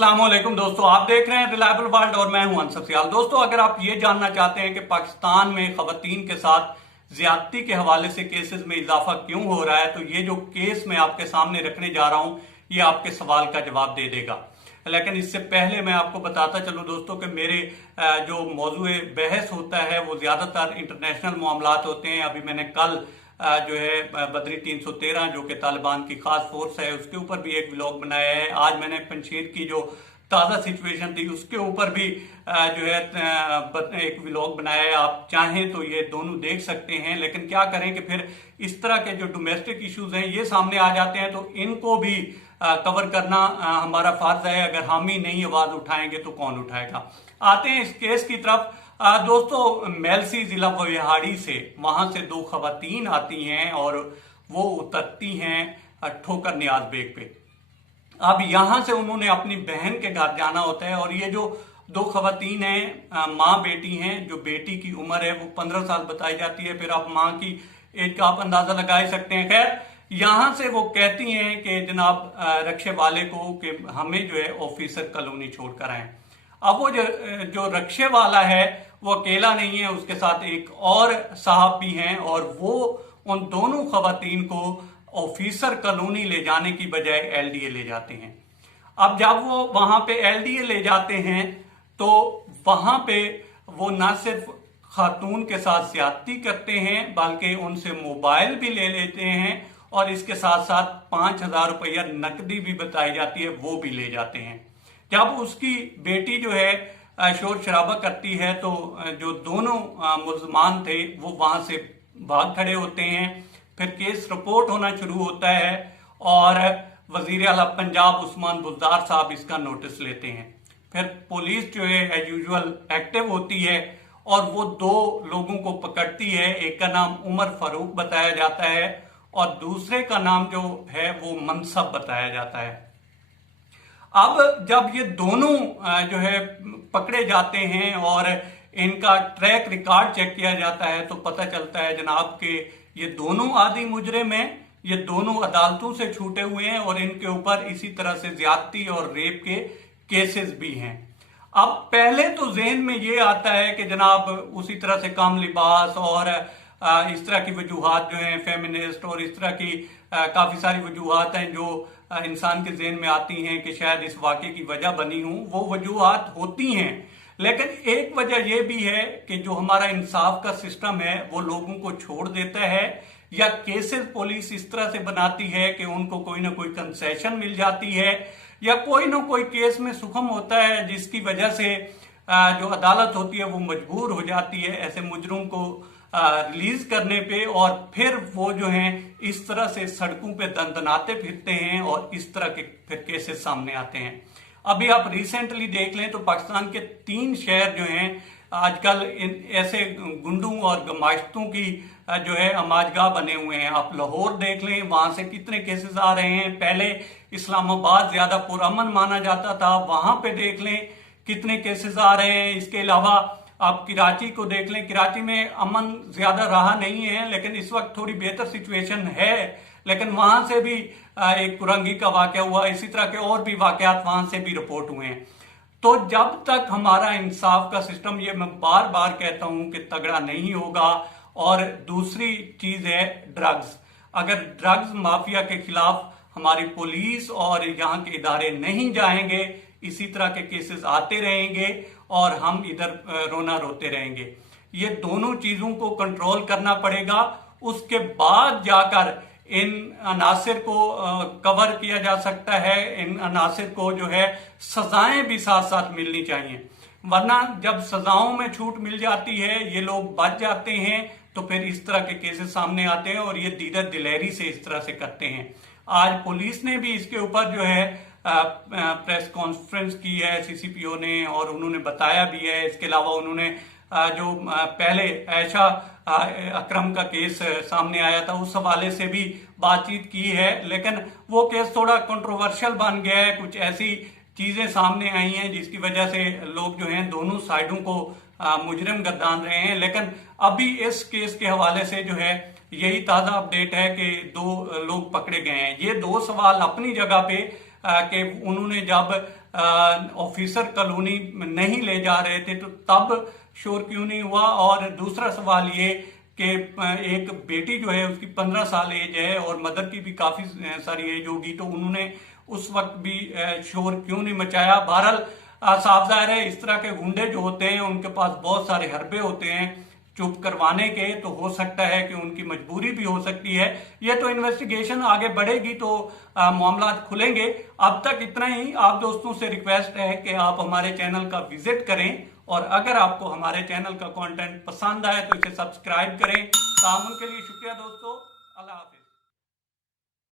अस्सलाम वालेकुम दोस्तों, आप देख रहे हैं रिलायबल वर्ल्ड और मैं हूं अंसर सियाल। दोस्तों, अगर आप ये जानना चाहते हैं कि पाकिस्तान में खवातीन के साथ ज्यादती के हवाले से केसेस में इजाफा क्यों हो रहा है, तो ये जो केस मैं आपके सामने रखने जा रहा हूं ये आपके सवाल का जवाब दे देगा। लेकिन इससे पहले मैं आपको बताता चलूं दोस्तों कि मेरे जो मौजूए बहस होता है वो ज्यादातर इंटरनेशनल मामलात होते हैं। अभी मैंने कल जो है बदरी 313 जो कि तालिबान की खास फोर्स है उसके ऊपर भी एक व्लॉग बनाया है। आज मैंने पंजशीर की जो ताज़ा सिचुएशन थी उसके ऊपर भी जो है एक व्लॉग बनाया है। आप चाहें तो ये दोनों देख सकते हैं, लेकिन क्या करें कि फिर इस तरह के जो डोमेस्टिक इश्यूज हैं ये सामने आ जाते हैं तो इनको भी कवर करना हमारा फर्ज है। अगर हम ही नहीं आवाज उठाएंगे तो कौन उठाएगा। आते हैं इस केस की तरफ। दोस्तों, मेलसी जिला बविहाड़ी से वहां से दो खवातीन आती हैं और वो उतरती हैं ठोकर नियाज बेग पे। अब यहां से उन्होंने अपनी बहन के घर जाना होता है और ये जो दो खवातीन हैं माँ बेटी हैं। जो बेटी की उम्र है वो 15 साल बताई जाती है, फिर आप माँ की एज का आप अंदाजा लगा ही सकते हैं। खैर, यहां से वो कहती हैं कि जनाब रक्षे वाले को कि हमें जो है ऑफिसर कॉलोनी छोड़कर आए। अब वो जो रक्षे वाला है वो अकेला नहीं है, उसके साथ एक और साहब भी हैं और वो उन दोनों खवातीन को ऑफिसर कॉलोनी ले जाने की बजाय एलडीए ले जाते हैं। अब जब वो वहां पे एलडीए ले जाते हैं तो वहां पे वो ना सिर्फ खातून के साथ ज्यादती करते हैं बल्कि उनसे मोबाइल भी ले लेते हैं और इसके साथ साथ 5,000 रुपया नकदी भी बताई जाती है वो भी ले जाते हैं। जब उसकी बेटी जो है शोर शराबा करती है तो जो दोनों मुल्जमान थे वो वहां से भाग खड़े होते हैं। फिर केस रिपोर्ट होना शुरू होता है और वजीर आला पंजाब उस्मान बुज़दार साहब इसका नोटिस लेते हैं। फिर पुलिस जो है एज यूजुअल एक्टिव होती है और वो दो लोगों को पकड़ती है। एक का नाम उमर फारूक बताया जाता है और दूसरे का नाम जो है वो मनसब बताया जाता है। अब जब ये दोनों जो है पकड़े जाते हैं और इनका ट्रैक रिकॉर्ड चेक किया जाता है तो पता चलता है जनाब के ये दोनों आदि मुजरिम हैं। ये दोनों अदालतों से छूटे हुए हैं और इनके ऊपर इसी तरह से ज्यादती और रेप के केसेस भी हैं। अब पहले तो ज़हन में ये आता है कि जनाब उसी तरह से कम लिबास और इस तरह की वजूहात जो हैं फेमिनिस्ट और इस तरह की काफी सारी वजूहात हैं जो इंसान के ज़हन में आती हैं कि शायद इस वाक़े की वजह बनी हूं। वो वजूहात होती हैं, लेकिन एक वजह यह भी है कि जो हमारा इंसाफ का सिस्टम है वो लोगों को छोड़ देता है या केसेस पुलिस इस तरह से बनाती है कि उनको कोई ना कोई कंसेशन मिल जाती है या कोई ना कोई केस में सुखम होता है जिसकी वजह से जो अदालत होती है वो मजबूर हो जाती है ऐसे मुजरिम को रिलीज करने पे और फिर वो जो हैं इस तरह से सड़कों पे दंदनाते फिरते हैं और इस तरह के फिर केसेस सामने आते हैं। अभी आप रिसेंटली देख लें तो पाकिस्तान के 3 शहर जो हैं आजकल ऐसे गुंडों और गमाश्तों की जो है अमाजगाह बने हुए हैं। आप लाहौर देख लें, वहां से कितने केसेस आ रहे हैं। पहले इस्लामाबाद ज्यादा पुरअमन माना जाता था, वहां पे देख लें कितने केसेस आ रहे हैं। इसके अलावा आप कराची को देख लें, कराची में अमन ज्यादा रहा नहीं है लेकिन इस वक्त थोड़ी बेहतर सिचुएशन है, लेकिन वहां से भी एक कुरंगी का वाकया हुआ। इसी तरह के और भी वाकयात वहां से भी रिपोर्ट हुए हैं। तो जब तक हमारा इंसाफ का सिस्टम, ये मैं बार बार कहता हूं कि तगड़ा नहीं होगा। और दूसरी चीज है ड्रग्स। अगर ड्रग्स माफिया के खिलाफ हमारी पुलिस और यहाँ के इदारे नहीं जाएंगे, इसी तरह के केसेस आते रहेंगे और हम इधर रोना रोते रहेंगे। ये दोनों चीजों को कंट्रोल करना पड़ेगा, उसके बाद जाकर इन अनासिर को कवर किया जा सकता है। इन अनासिर को जो है सजाएं भी साथ साथ मिलनी चाहिए, वरना जब सजाओं में छूट मिल जाती है ये लोग बच जाते हैं तो फिर इस तरह के केसेस सामने आते हैं और ये दीदत दिलेरी से इस तरह से करते हैं। आज पुलिस ने भी इसके ऊपर जो है प्रेस कॉन्फ्रेंस की है सीसीपीओ ने और उन्होंने बताया भी है। इसके अलावा उन्होंने जो पहले ऐशा अकरम का केस सामने आया था उस हवाले से भी बातचीत की है, लेकिन वो केस थोड़ा कंट्रोवर्शियल बन गया है। कुछ ऐसी चीजें सामने आई हैं जिसकी वजह से लोग जो हैं दोनों साइडों को मुजरिम गर्दान रहे हैं। लेकिन अभी इस केस के हवाले से जो है यही ताजा अपडेट है कि 2 लोग पकड़े गए हैं। ये 2 सवाल अपनी जगह पे कि उन्होंने जब ऑफिसर कॉलोनी नहीं ले जा रहे थे, तो तब शोर क्यों नहीं हुआ? और दूसरा सवाल ये कि एक बेटी जो है उसकी 15 साल एज है और मदर की भी काफी सारी एज होगी, तो उन्होंने उस वक्त भी शोर क्यों नहीं मचाया? बहरहाल साफ जाहिर है इस तरह के गुंडे जो होते हैं उनके पास बहुत सारे हरबे होते हैं चुप करवाने के, तो हो सकता है कि उनकी मजबूरी भी हो सकती है। ये तो इन्वेस्टिगेशन आगे बढ़ेगी तो मामला खुलेंगे। अब तक इतना ही। आप दोस्तों से रिक्वेस्ट है कि आप हमारे चैनल का विजिट करें, और अगर आपको हमारे चैनल का कंटेंट पसंद आए तो इसे सब्सक्राइब करें। तामुन के लिए शुक्रिया दोस्तों। अल्लाह हाफिज।